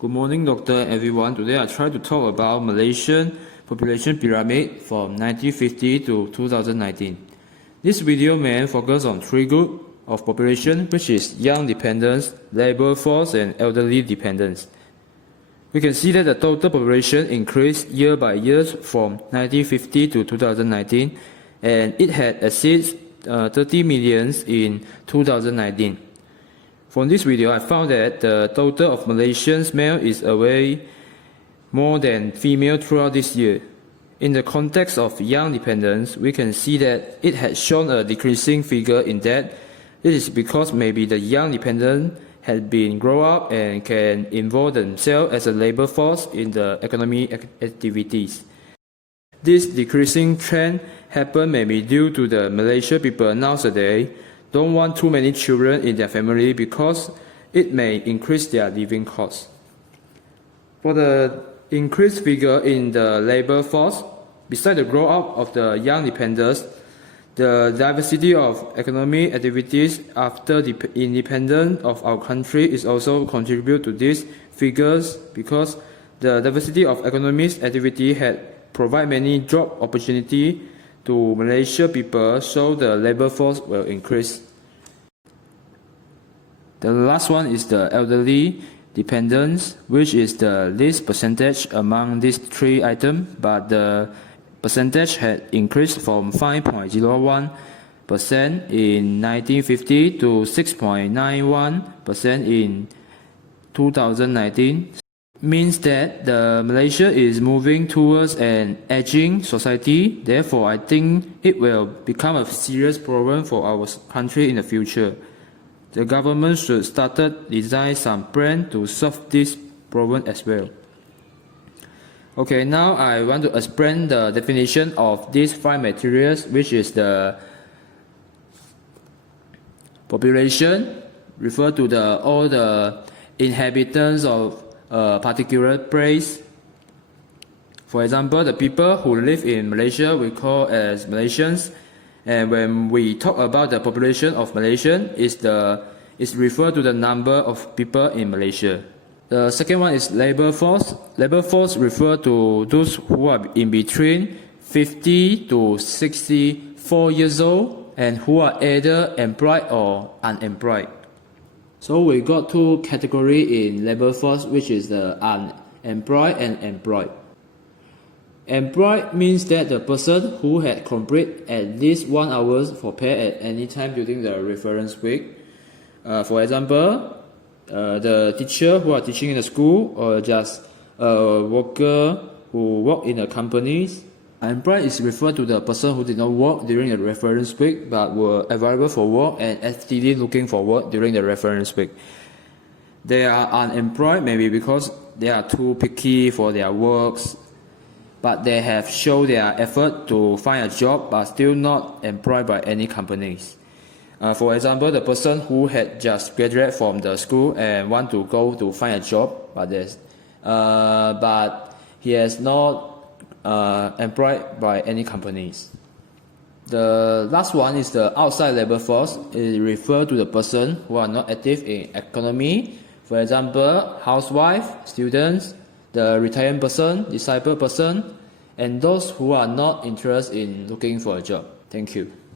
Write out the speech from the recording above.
Good morning, doctor, everyone. Today I try to talk about Malaysian population pyramid from 1950 to 2019. This video may focus on three groups of population, which is young dependents, labor force, and elderly dependents. We can see that the total population increased year by year from 1950 to 2019, and it had exceeded 30 million in 2019. From this video, I found that the total of Malaysians male is away more than female throughout this year. In the context of young dependents, we can see that it has shown a decreasing figure in that it is because maybe the young dependent had been grow up and can involve themselves as a labor force in the economic activities. This decreasing trend happened maybe due to the Malaysian people nowadays don't want too many children in their family because it may increase their living costs. For the increased figure in the labor force, besides the growth up of the young dependents, the diversity of economic activities after the independence of our country is also contribute to these figures because the diversity of economic activity had provide many job opportunity to Malaysian people, so the labor force will increase. The last one is the elderly dependents, which is the least percentage among these three items, but the percentage had increased from 5.01% in 1950 to 6.91% in 2019. Means that the Malaysia is moving towards an aging society. Therefore, I think it will become a serious problem for our country in the future. The government should start to design some plan to solve this problem as well. Okay, now I want to explain the definition of these five materials, which is the population, refer to all the inhabitants of a particular place. For example, the people who live in Malaysia we call as Malaysians, and when we talk about the population of Malaysian, it's referred to the number of people in Malaysia. The second one is labor force. Labor force refer to those who are in between 50 to 64 years old and who are either employed or unemployed. So we got two categories in labor force, which is the unemployed and employed. Employed means that the person who had completed at least 1 hour for pay at any time during the reference week. For example, the teacher who are teaching in the school, or just a worker who work in the companies. Unemployed is referred to the person who did not work during the reference week but were available for work and actively looking for work during the reference week. They are unemployed maybe because they are too picky for their works, but they have shown their effort to find a job but still not employed by any companies. For example, the person who had just graduated from the school and want to go to find a job, but he has not employed by any companies. The last one is the outside labor force. It refers to the person who are not active in economy. For example, housewife, students, the retired person, disabled person, and those who are not interested in looking for a job. Thank you.